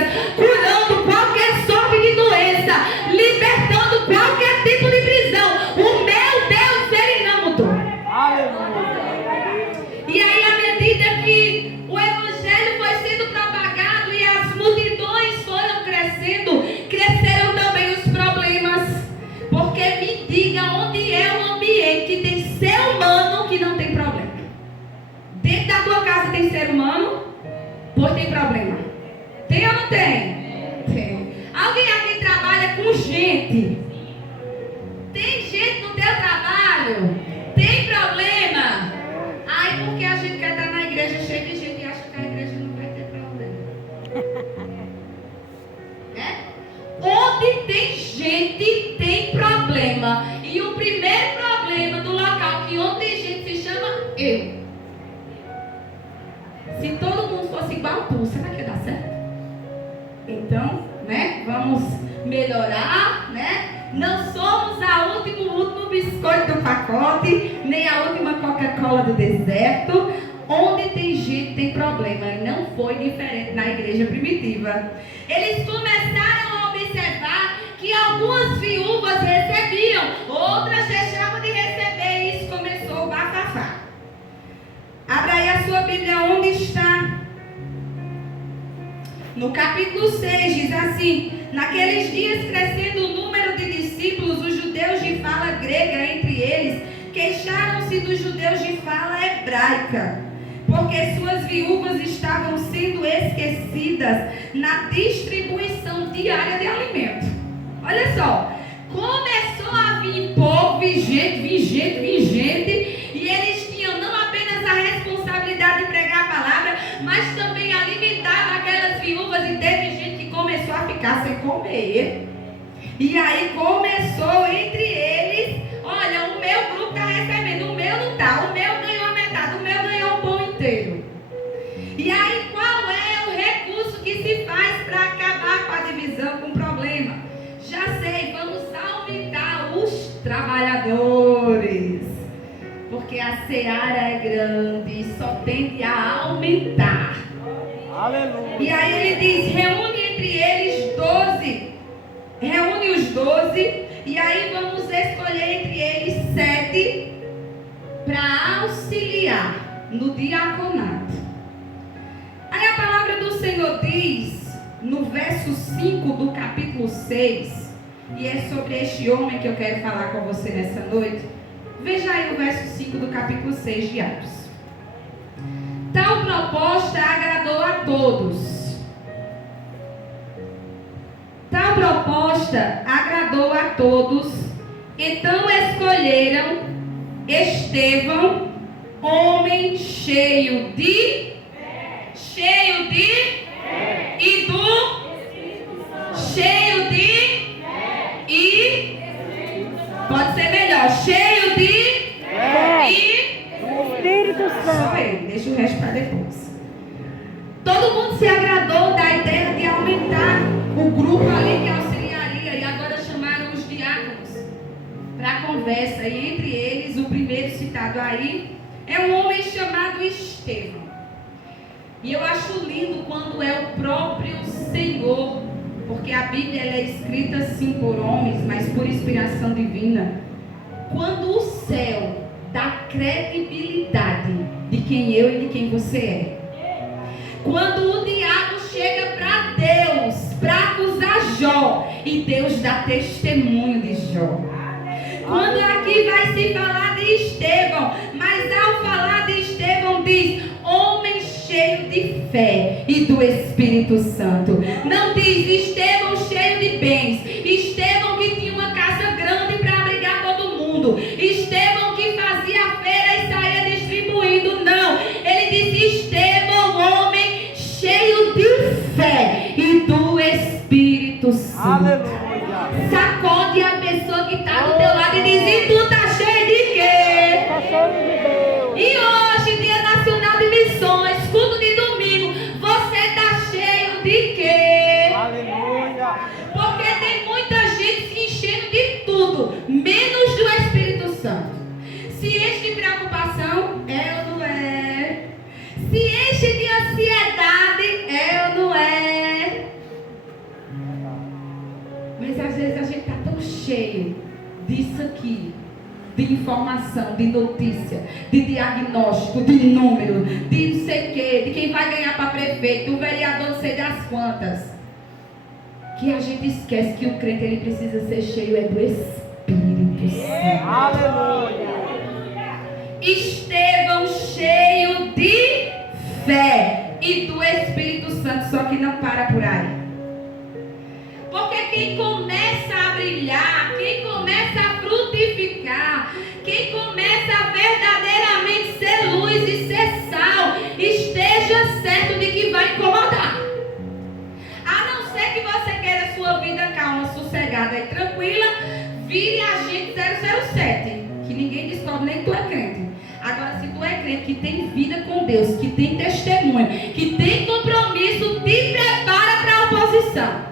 vidas, curando qualquer sorte de doença, libertando qualquer tipo de prisão. O meu Deus, Ele não mudou. E aí, à medida que o Evangelho foi sendo propagado e as multidões foram crescendo, cresceram também os problemas. Porque me diga onde é um ambiente que tem ser humano que não tem problema. Dentro da tua casa tem ser humano? Pois tem problema. Tem ou não tem? Tem. Alguém aqui trabalha com gente? Tem gente no teu trabalho? Tem problema? Ai, porque a gente quer estar na igreja cheia de gente e acha que a igreja não vai ter problema. Onde tem gente, tem problema. E o primeiro problema do local que onde tem gente se chama eu. Se todo mundo fosse igual tu, será que ia dar certo? Então, vamos melhorar, Não somos o último biscoito do pacote, nem a última Coca-Cola do deserto. Onde tem gente, tem problema. E não foi diferente na igreja primitiva. Eles começaram a observar que algumas viúvas recebiam, outras deixavam de receber, e isso começou o bafafá. Abra aí a sua Bíblia, onde está? No capítulo 6 diz assim: naqueles dias, crescendo o número de discípulos, os judeus de fala grega entre eles queixaram-se dos judeus de fala hebraica, porque suas viúvas estavam sendo esquecidas na distribuição diária de alimento. Olha só, começou a vir povo, vir gente, e eles tinham não apenas a responsabilidade de pregar a palavra, mas também alimentava aquelas viúvas, e teve gente que começou a ficar sem comer. E aí começou entre eles: olha, o meu grupo está recebendo, o meu não está, o meu ganhou a metade, o meu ganhou um pão inteiro. E aí qual é o recurso que se faz para acabar com a divisão, com o problema? Já sei, vamos aumentar os trabalhadores, porque a seara é grande e só tende a aumentar. Aleluia. E aí ele diz: reúne entre eles 12, reúne os 12, e aí vamos escolher entre eles 7 para auxiliar no diaconato. Aí a palavra do Senhor diz, no verso 5 do capítulo 6, e é sobre este homem que eu quero falar com você nessa noite. Veja aí o verso 5 do capítulo 6 de Atos. Tal proposta agradou a todos. Tal proposta agradou a todos. Então escolheram Estevão, homem cheio de e do cheio de e pode ser melhor, cheio de e Espírito Santo. Deixa o resto para depois. Todo mundo se agradou da ideia de aumentar o grupo ali que auxiliaria, e agora chamaram os diáconos para a conversa, e entre eles o primeiro citado aí é um homem chamado Estevão. E eu acho lindo quando é o próprio Senhor, porque a Bíblia ela é escrita assim por homens, mas por inspiração divina. Quando o céu dá credibilidade de quem eu e de quem você é. Quando o diabo chega para Deus para acusar Jó, e Deus dá testemunho de Jó. Quando aqui vai se falar de Estevão, mas ao falar de Estevão diz: homem cheio de fé e do Espírito Santo. Não diz Estevão cheio de bens, Estevão que tinha uma casa grande para abrigar todo mundo, Estevão que fazia feira e saía distribuindo. Não, ele diz Estevão, homem cheio de fé e do Espírito Santo. Aleluia. Sacode a pessoa que está do teu lado e diz: e tu tá cheio de quê? Tá cheio de Deus. E hoje, Dia Nacional de Missões, culto de domingo, você tá cheio de quê? Aleluia. Porque tem muita gente se enchendo de tudo, menos do Espírito Santo. Se enche de preocupação, é ou não é? Se enche de ansiedade, é ou não é? cheio disso aqui, de informação, de notícia, de diagnóstico, de número, de não sei o quê, de quem vai ganhar para prefeito, do vereador não sei das quantas, que a gente esquece que o crente ele precisa ser cheio é do Espírito Santo. Aleluia. Estevão cheio de fé e do Espírito Santo, só que não para por aí. Porque quem começa a brilhar, quem começa a frutificar, quem começa a verdadeiramente ser luz e ser sal, esteja certo de que vai incomodar. A não ser que você queira sua vida calma, sossegada e tranquila, vire agente 007, que ninguém descobre nem que tu é crente. Agora, se tu é crente que tem vida com Deus, que tem testemunho, que tem compromisso, te prepara para a oposição.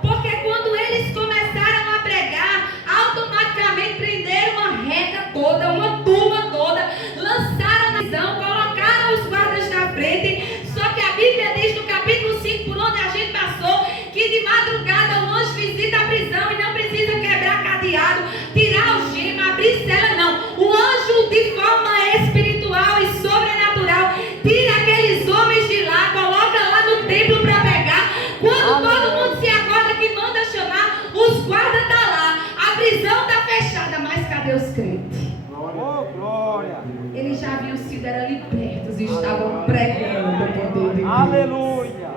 Porque quando eles começaram a pregar, automaticamente prenderam uma reta toda, uma turma toda, lançaram na prisão, colocaram os guardas na frente. Só que a Bíblia diz no capítulo 5, por onde a gente passou, que de madrugada o anjo visita a prisão e não precisa quebrar cadeado, tirar algema, abrir cela, não. O anjo, de forma espiritual e sobrenatural, tira aqueles homens de lá, coloca lá no templo para pegar. Quando todo mundo se acorda que manda chamar, os guardas estão lá, a prisão está fechada, mas cadê os crentes? Oh, glória. Eles já haviam sido libertos e estavam pregando o poder de Deus. Aleluia.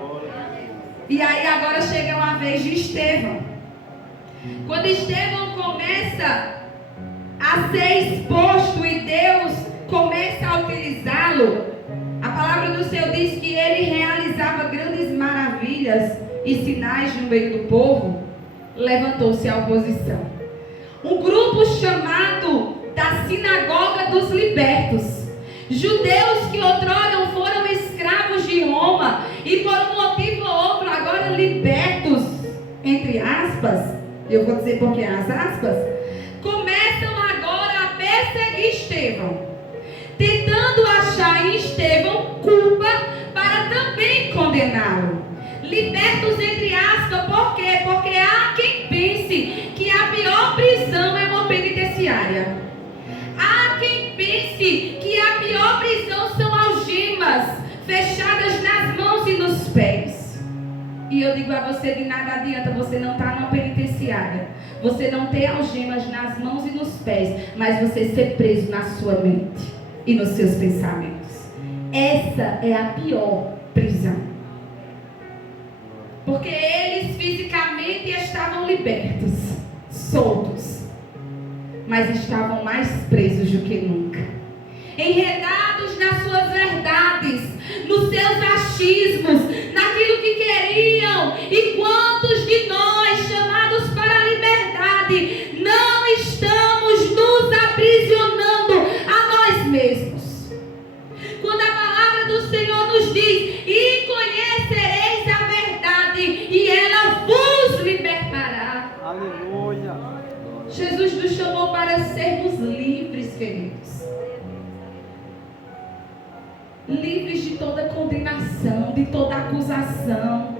E aí agora chega uma vez de Estevão. Quando Estevão começa a ser exposto e Deus começa a utilizá-lo, a palavra do Senhor diz que ele realizava grandes maravilhas e sinais no meio do povo. Levantou-se a oposição. Um grupo chamado da Sinagoga dos Libertos, judeus que outrora foram escravos de Roma e por um motivo ou outro agora libertos, entre aspas, eu vou dizer porque as aspas, começam agora a perseguir Estevão, tentando achar em Estevão culpa para também condená-lo. Libertos entre aspas, por quê? Porque há quem pense que a pior prisão é uma penitenciária. Há quem pense que a pior prisão são algemas fechadas nas mãos e nos pés. E eu digo a você, de nada adianta você não estar numa penitenciária, você não ter algemas nas mãos e nos pés, mas você ser preso na sua mente e nos seus pensamentos. Essa é a pior prisão. Porque eles fisicamente estavam libertos, soltos, mas estavam mais presos do que nunca, enredados nas suas verdades, nos seus achismos, naquilo que queriam. E quantos de nós, chamados para a liberdade, não estamos nos aprisionando a nós mesmos? Quando a palavra do Senhor nos diz: e conhecereis a verdade, e ela vos libertará. Aleluia. Jesus nos chamou para sermos livres, queridos. Livres de toda condenação, de toda acusação.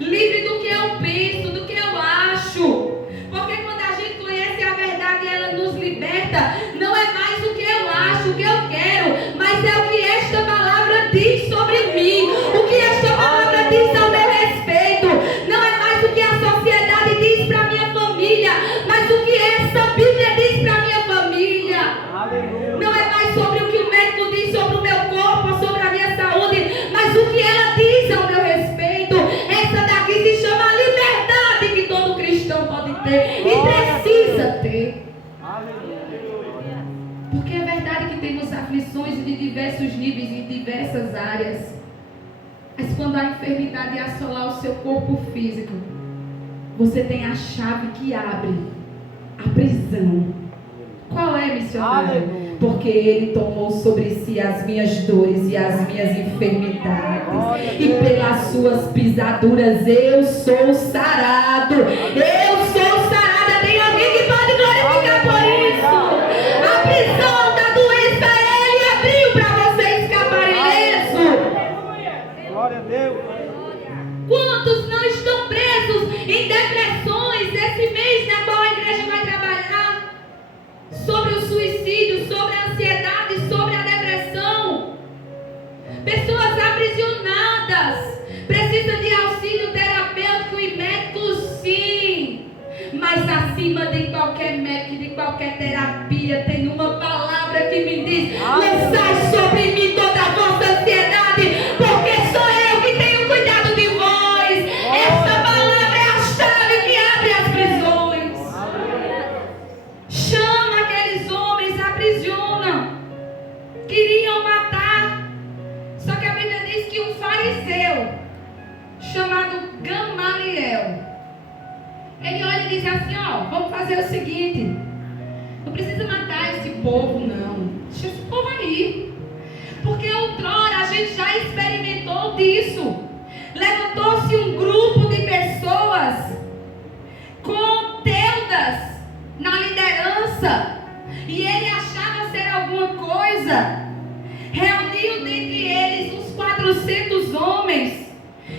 Livre do que eu penso, do que eu acho. Porque quando a gente conhece a verdade e ela nos liberta, não é mais o que eu acho, o que eu quero, mas é o que esta palavra diz sobre mim, o que esta palavra diz ao meu respeito. Não é mais o que a sociedade diz para minha família, mas o que essa Bíblia diz para minha família. Aleluia. Não é mais sobre o que o médico diz sobre o meu corpo, sobre a minha saúde, mas o que ela diz ao meu respeito. Essa daqui se chama liberdade, que todo cristão pode ter e precisa ter. Aleluia. Porque é verdade que temos aflições de diversos níveis e diversas áreas. Mas quando a enfermidade assolar o seu corpo físico, você tem a chave que abre a prisão. Qual é, missionário? Aleluia. Porque Ele tomou sobre si as minhas dores e as minhas enfermidades. E pelas suas pisaduras eu sou sarado. Eu sou sarada. Tem alguém que pode glorificar por isso? A prisão da doença Ele abriu para você escapar ileso. Glória a Deus. Quantos não estão presos em depressões esse mês acima de qualquer médico, de qualquer terapia. Tem uma palavra que me diz: lançai sobre mim toda a vossa ansiedade, porque sou eu que tenho cuidado de vós. Essa palavra é a chave que abre as prisões. Chama aqueles homens, aprisionam. Queriam matar. Só que a Bíblia diz que um fariseu chamado Gamaliel, ele olha e diz assim: ó, vamos fazer o seguinte, não precisa matar esse povo não, deixa esse povo aí, porque outrora a gente já experimentou disso. Levantou-se um grupo de pessoas com Teudas na liderança, e ele achava ser alguma coisa. Reuniu dentre eles uns 400 homens.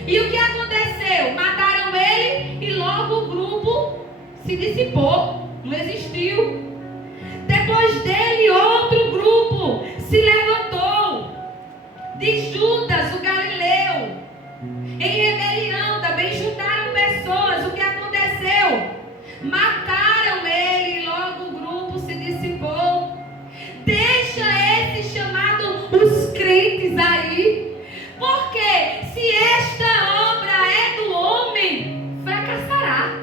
E o que aconteceu? Mataram ele e logo o grupo se dissipou, não existiu. Depois dele, outro grupo se levantou, de Judas, o Galileu, em rebelião. Também juntaram pessoas. O que aconteceu? Mataram ele e logo o grupo se dissipou. Deixa esse chamado os crentes aí, porque se esta obra é do homem, fracassará.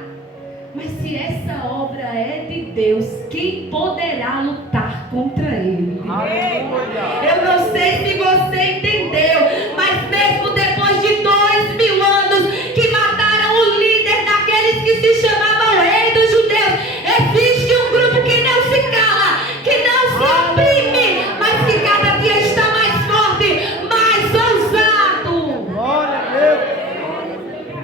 Mas se essa obra é de Deus, quem poderá lutar contra ele? Eu não sei se você entendeu, mas mesmo depois de 2000 anos que mataram o líder daqueles que se chamavam rei dos judeus, existe um grupo que não se cala, que não se oprime, mas que cada dia está mais forte, mais ousado. Glória a Deus.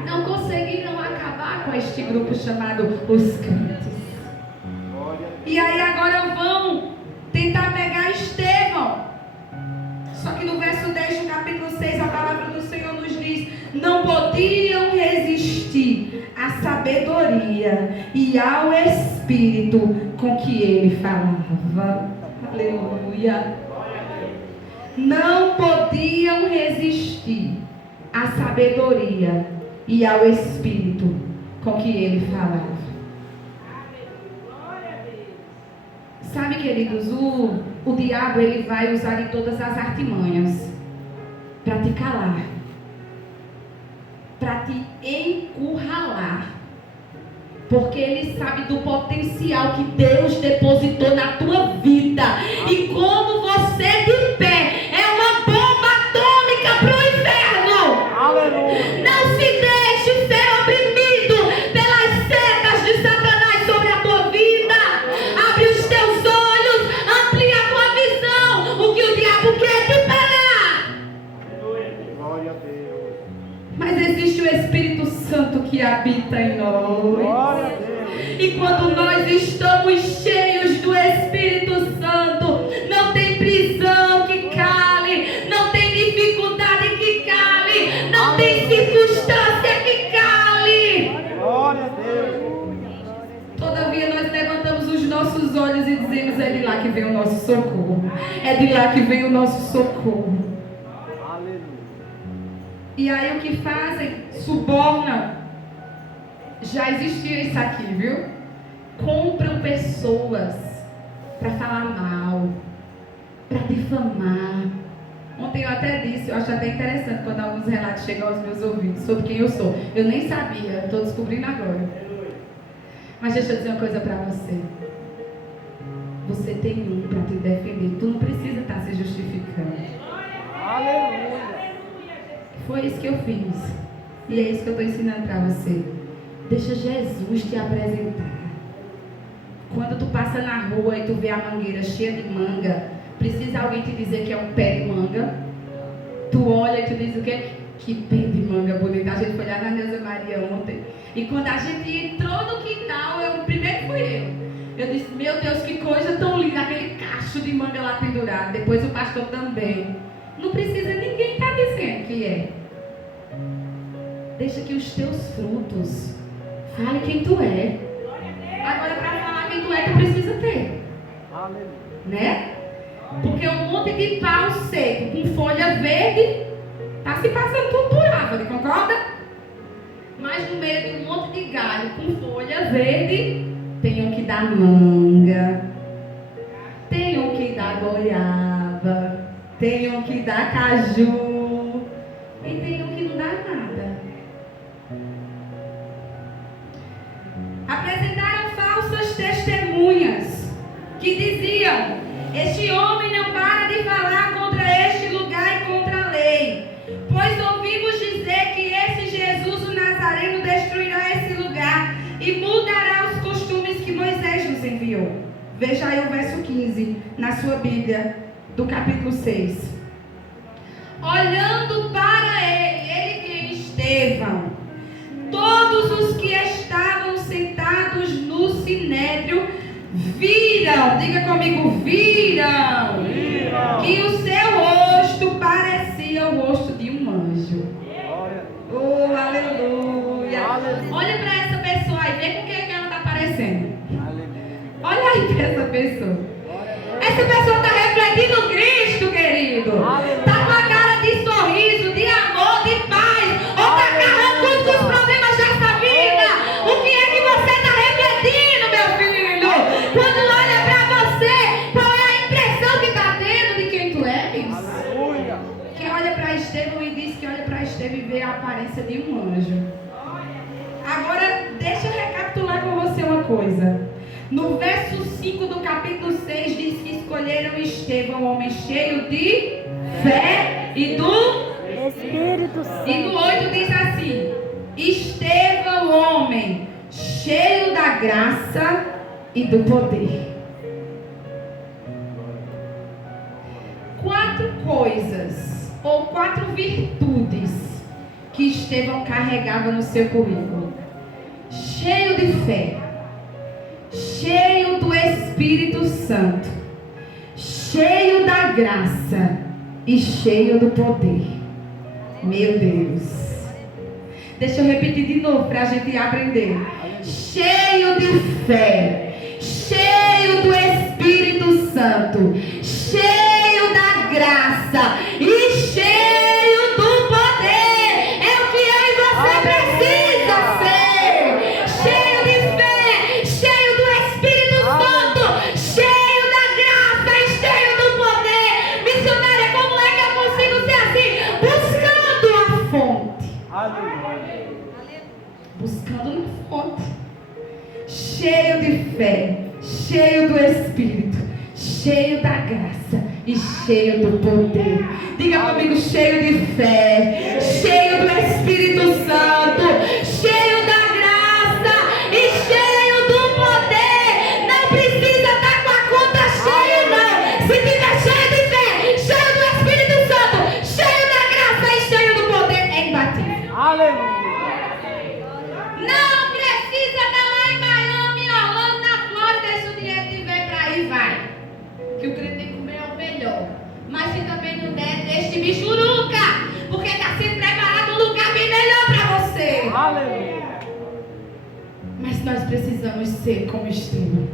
Não conseguiram acabar com este grupo chamado os crentes. E aí agora vão tentar pegar Estevão. Só que no verso 10 do capítulo 6 a palavra do Senhor nos diz: não podiam resistir à sabedoria e ao espírito com que ele falava. Aleluia. Não podiam resistir à sabedoria e ao espírito com que ele falava. Sabe, queridos, o diabo, ele vai usar de todas as artimanhas para te calar, para te encurralar, porque ele sabe do potencial que Deus depositou na tua vida, e como você de pé é uma bomba atômica para o inferno. Aleluia. Não se deixe ser oprimido pelas setas de Satanás sobre a tua vida. Abre os teus olhos, amplia a tua visão. O que o diabo quer te parar. Glória a Deus. Mas existe o Espírito Santo que habita em nós. Glória a Deus. E quando nós estamos cheios do Espírito Santo, não tem prisão que cale, não tem dificuldade que cale, não tem circunstância que cale. Glória a Deus. Todavia nós levantamos os nossos olhos e dizemos: é de lá que vem o nosso socorro. É de lá que vem o nosso socorro. Aleluia. E aí o que fazem? Subornam. Já existia isso aqui, viu? Compram pessoas para falar mal, para difamar. Ontem eu até disse, eu acho até interessante quando alguns relatos chegam aos meus ouvidos sobre quem eu sou. Eu nem sabia, estou descobrindo agora. Mas deixa eu dizer uma coisa para você. Você tem um para te defender. Tu não precisa estar se justificando. Aleluia. Foi isso que eu fiz. E é isso que eu estou ensinando para você. Deixa Jesus te apresentar. Quando tu passa na rua e tu vê a mangueira cheia de manga, precisa alguém te dizer que é um pé de manga? Tu olha e tu diz o quê? Que pé de manga bonito. A gente foi lá na Neuza Maria ontem. E quando a gente entrou no quintal, primeiro fui eu. Eu disse: meu Deus, que coisa tão linda, aquele cacho de manga lá pendurado. Depois o pastor também. Não precisa ninguém estar dizendo que é. Deixa que os teus frutos fale quem tu é. Agora, para falar quem tu é, tu precisa ter. Aleluia. Né? Porque um monte de pau seco com folha verde está se passando tudo por árvore, concorda? Mas no meio de um monte de galho com folha verde, tem um que dá manga, tem um que dá goiaba, tem um que dá caju e tem um que não dá nada. Apresentaram falsas testemunhas que diziam: este homem não para de falar contra este lugar e contra a lei, pois ouvimos dizer que esse Jesus o Nazareno destruirá esse lugar e mudará os costumes que Moisés nos enviou. Veja aí o verso 15 na sua Bíblia, do capítulo 6. Olhando para ele que Estevão, todos os que estavam sentados no sinédrio viram, diga comigo, viram, que o seu rosto parecia o rosto de um anjo. Oh, aleluia. Olha para essa pessoa aí, vê com o que ela está parecendo. Olha aí para essa pessoa. Essa pessoa está refletindo Cristo, querido. Está com a cara de sorriso, de amor, de paz. Ou está carregando com os problemas dessa vida. O que é que você está refletindo, meu filho? Quando olha para você, qual é a impressão que está tendo de quem tu és? Aleluia. Quem olha para Estevão e diz que olha para Estevão e vê a aparência de um anjo. Agora, deixa eu recapitular com você uma coisa. No verso 5 do capítulo 6 diz que escolheram Estevão, homem cheio de fé e do Espírito Santo. E no 8 diz assim: Estevão, homem cheio da graça e do poder. 4 coisas ou 4 virtudes que Estevão carregava no seu currículo: cheio de fé, cheio do Espírito Santo, cheio da graça e cheio do poder. Meu Deus. Deixa eu repetir de novo para a gente aprender. Cheio de fé, cheio do Espírito Santo, cheio da graça e cheio do poder. É o que eu e você precisa ser. Cheio de fé, cheio do Espírito Santo, cheio da graça e cheio do poder. Missionária, como é que eu consigo ser assim? Buscando a fonte. Aleluia. Buscando na fonte. Cheio de fé, cheio do Espírito, cheio da graça e cheio do poder. Diga comigo: cheio de fé, cheio do Espírito Santo, cheio da graça e cheio do poder. Não precisa estar com a conta cheia, não. Se tiver cheio de fé, cheio do Espírito Santo, cheio da graça e cheio do poder, é imbatível. Aleluia. Não precisa estar lá em Miami, Orlando, na Flórida. Se o dinheiro tiver para ir, vai. Que o crente tem que comer é o melhor. Mas se também não der, deixe de michuruca, porque está sendo preparado um lugar bem melhor para você. Aleluia. Mas nós precisamos ser como Estevão,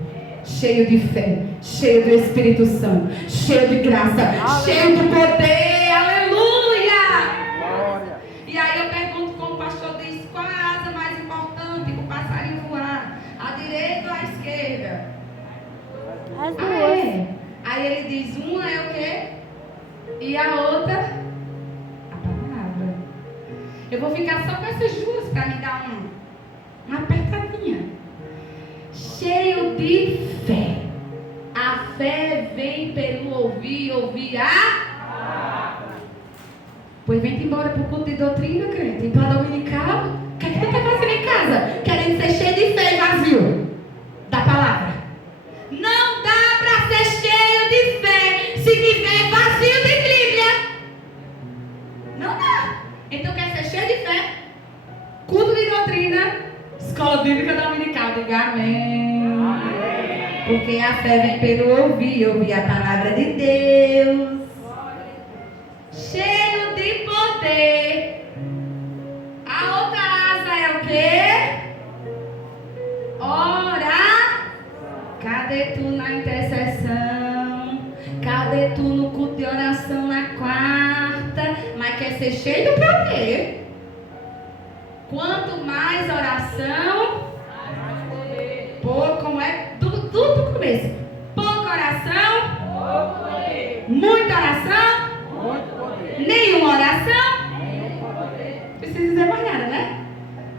cheio de fé, cheio do Espírito Santo, cheio de graça, cheio do poder. Aleluia! Glória. E aí eu pergunto, como o pastor diz, qual é a asa mais importante para o passarinho voar? A direita ou a esquerda? As Ah, duas. é. Aí ele diz, uma é o quê? E a outra? A palavra. Eu vou ficar só com essas duas para me dar uma apertadinha. Cheio de fé. A fé vem pelo ouvir, ouvir a... Pois vem embora para o culto de doutrina, crente. E para a dominical, o que é que você está fazendo em casa? Querendo ser cheio de fé e vazio da palavra. Não dá para ser cheio de fé se tiver vazio de Bíblia. Não dá. Então quer ser cheio de fé? Culto de doutrina, escola bíblica dominical. Diga amém. Porque a fé vem pelo ouvir, ouvir a palavra de Deus. Cheio de poder. A outra asa é o quê? Ora. Cadê tu na intercessão? Cadê tu no culto de oração na quarta? Mas quer ser cheio do poder. Quanto mais oração, pô, como é esse: pouca oração, muita oração, Muito poder. nenhuma oração. Nenhum poder. Precisa dizer mais nada, né?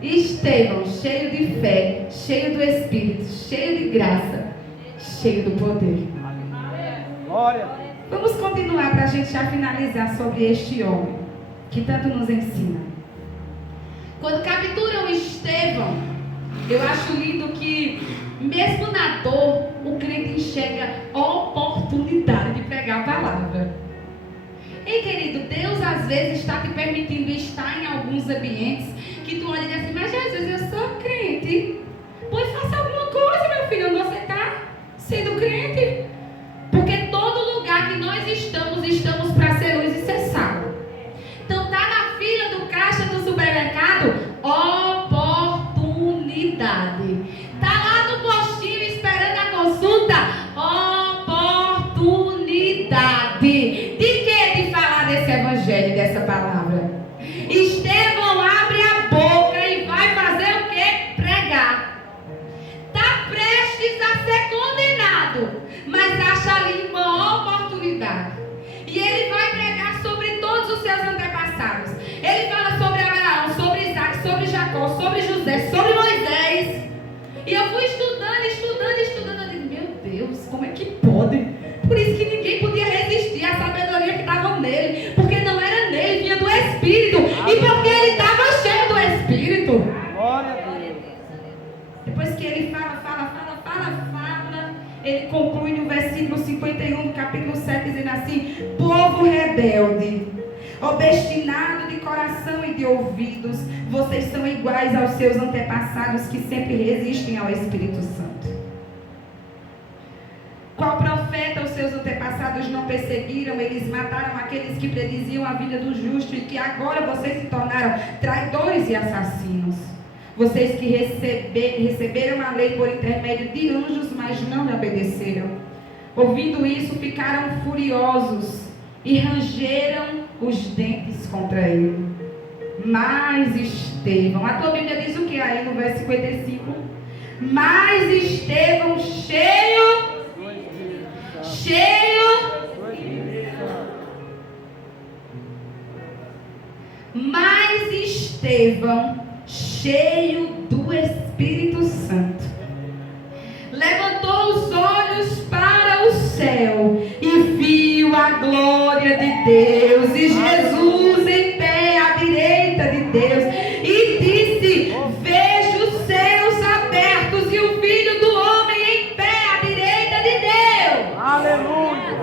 Estevão, cheio de fé, cheio do Espírito, cheio de graça, cheio do poder. Glória. Vamos continuar para a gente já finalizar sobre este homem que tanto nos ensina. Quando capturam Estevão, eu acho lindo que mesmo na dor, o crente enxerga a oportunidade de pregar a palavra. E querido, Deus às vezes está te permitindo estar em alguns ambientes que tu olha e diz assim: mas Jesus, eu sou crente. Pois faça alguma coisa, meu filho, onde você está sendo crente. Porque todo lugar que nós estamos para ser luz e ser sal. Então tá na fila do caixa do supermercado, oportunidade. Tá lá no postinho esperando a consulta, oportunidade. De que? De falar desse evangelho, dessa palavra. Estevão abre a boca e vai fazer o quê? Pregar. Tá prestes a ser condenado, mas acha ali uma oportunidade. E ele vai pregar sobre todos os seus antepassados. Ele fala sobre Abraão, sobre Isaac, sobre Jacó, sobre José, sobre Moisés. E eu fui estudando. Eu digo: meu Deus, como é que pode? Por isso que ninguém podia resistir à sabedoria que estava nele. Porque não era nele, vinha do Espírito. E porque ele estava cheio do Espírito. Glória a Deus. Depois que ele fala, ele conclui no versículo 51 do capítulo 7, dizendo assim: povo rebelde, obstinado de coração e de ouvidos, vocês são iguais aos seus antepassados que sempre resistem ao Espírito Santo. Qual profeta os seus antepassados não perseguiram? Eles mataram aqueles que prediziam a vida do justo, e que agora vocês se tornaram traidores e assassinos. Vocês que receberam a lei por intermédio de anjos, mas não lhe obedeceram. Ouvindo isso, ficaram furiosos e rangeram os dentes contra ele. Mas Estevão, a tua Bíblia diz o que aí no verso 55? Mas Estevão, cheio, mas Estevão, cheio do Espírito Santo, levantou os olhos para o céu e viu a glória de Deus e Jesus em pé à direita de Deus, e disse: vejo os céus abertos e o Filho do Homem em pé à direita de Deus. Aleluia.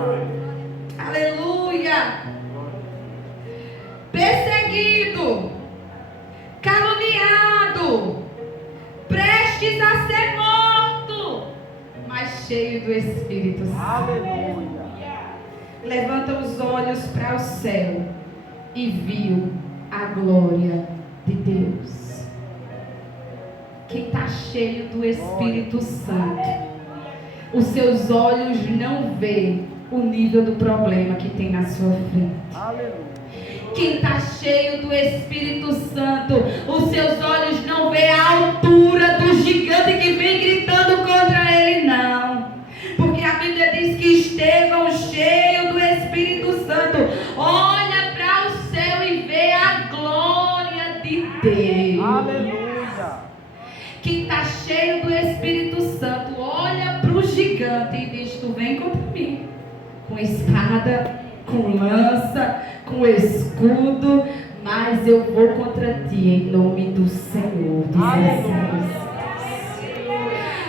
Aleluia. Perseguido, caluniado, prestes a ser morto, mas cheio do Espírito Santo. Aleluia. Levanta os olhos para o céu e viu a glória de Deus. Quem está cheio do Espírito Santo, os seus olhos não vê o nível do problema que tem na sua frente. Aleluia. Quem está cheio do Espírito Santo, os seus olhos não vê a altura do gigante que vem gritando contra ele, não. Porque a Bíblia diz que Estevão, cheio do Espírito Santo, olha para o céu e vê a glória de Deus. Aleluia. Quem está cheio do Espírito Santo olha para o gigante e diz: tu vem contra mim, com espada, com lança, com escudo, mas eu vou contra ti em nome do Senhor dos Exércitos.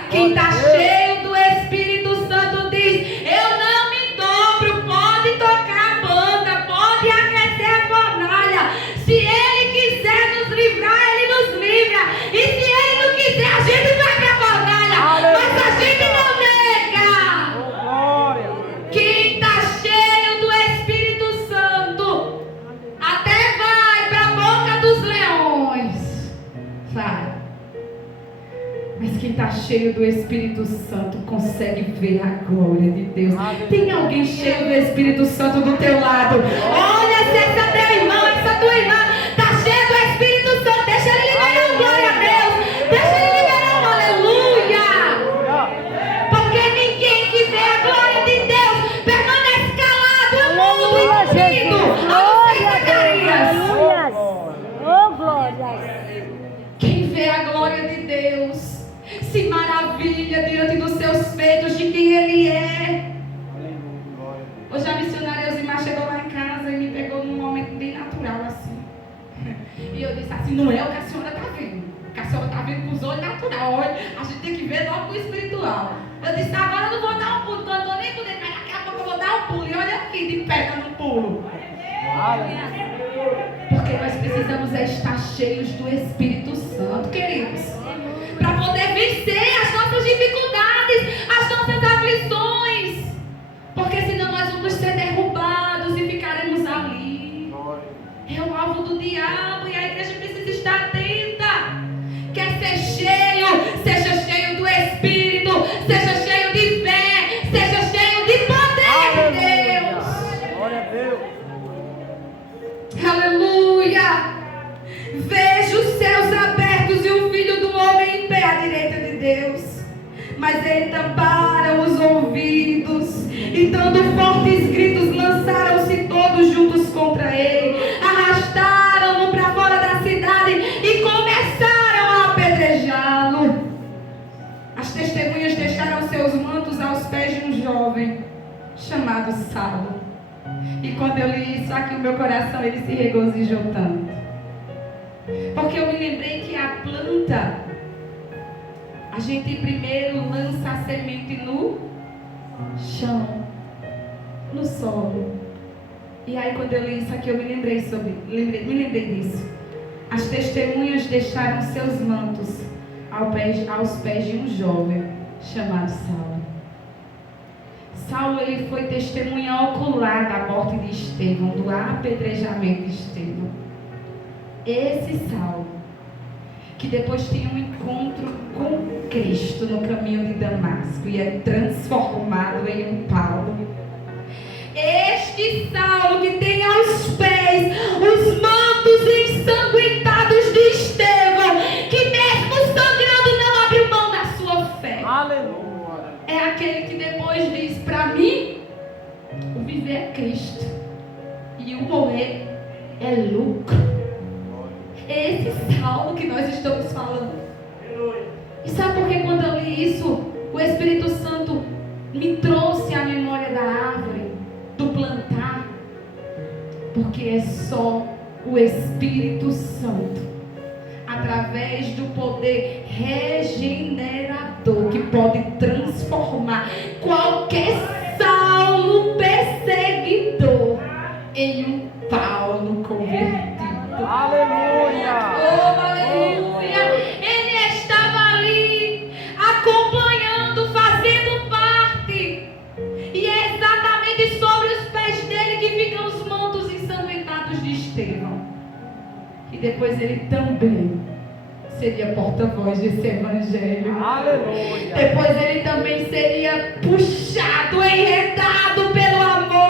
Quem está cheio do Espírito Santo diz: eu não me dobro, pode tocar a banda, pode aquecer a fornalha. Se Ele quiser nos livrar, Ele nos livra. E se Ele não quiser, a gente vai para a fornalha. Mas a gente não nega. Oh, glória. Quem está cheio do Espírito Santo até vai para a boca dos leões. Vai. Mas quem está cheio do Espírito Santo consegue ver a glória de Deus. Tem alguém cheio do Espírito Santo do teu lado? Olha, se essa teu irmão, essa tua irmã está cheia do Espírito Santo, deixa ele liberar um glória a Deus. Deixa ele liberar um aleluia. Porque ninguém Quem vê a glória de Deus se maravilha diante dos seus feitos, de quem Ele é. Hoje a missionária Elzimar chegou lá em casa e me pegou num momento bem natural assim. E eu disse assim, não é o que a senhora está vendo. O que a senhora está vendo com os olhos natural. Olha, a gente tem que ver logo com o espiritual. Eu disse, agora eu não vou dar um pulo, não estou nem podendo, mas daqui a pouco eu vou dar um pulo. E olha aqui, de pé dando um pulo. Porque nós precisamos estar cheios do Espírito Santo, queridos. Para poder vencer as nossas dificuldades, as nossas aflições. Porque senão nós vamos ser derrubados e ficaremos ali. É o alvo do diabo e a igreja precisa estar atenta. Quer ser cheio, seja cheio do Espírito, seja cheio de fé, seja cheio de poder de Deus. Glória a Deus. Aleluia. Vejo os céus abertos e o Filho do Homem em pé à direita de Deus. Mas ele tamparam os ouvidos e dando fortes gritos lançaram-se todos juntos contra ele, arrastaram-no para fora da cidade e começaram a apedrejá-lo. As testemunhas deixaram seus mantos aos pés de um jovem chamado Saulo. E quando eu li isso aqui, o meu coração ele se regozijou tanto, porque eu me lembrei que a planta, a gente primeiro lança a semente no chão, no solo. E aí quando eu li isso aqui, eu me lembrei disso. As testemunhas deixaram seus mantos aos pés de um jovem chamado Saulo. Saulo ele foi testemunha ocular da morte de Estevão, do apedrejamento de Estevão. Esse Saulo, que depois tem um encontro com Cristo no caminho de Damasco e é transformado em um Paulo. Este Saulo que tem aos pés os mantos ensanguentados de Estevão, que mesmo sangrando não abriu mão da sua fé. Aleluia. É aquele que depois diz, para mim, o viver é Cristo e o morrer é lucro. É esse Saulo que nós estamos falando. E sabe por que quando eu li isso, o Espírito Santo me trouxe a memória da árvore, do plantar? Porque é só o Espírito Santo, através do poder regenerador, que pode transformar qualquer Saulo perseguidor em um Paulo convertido. Aleluia. Oh, aleluia. Ele estava ali, acompanhando, fazendo parte. E é exatamente sobre os pés dele que ficam os mantos ensanguentados de Estevão. E depois ele também seria porta-voz desse evangelho. Aleluia. Depois ele também seria puxado, enredado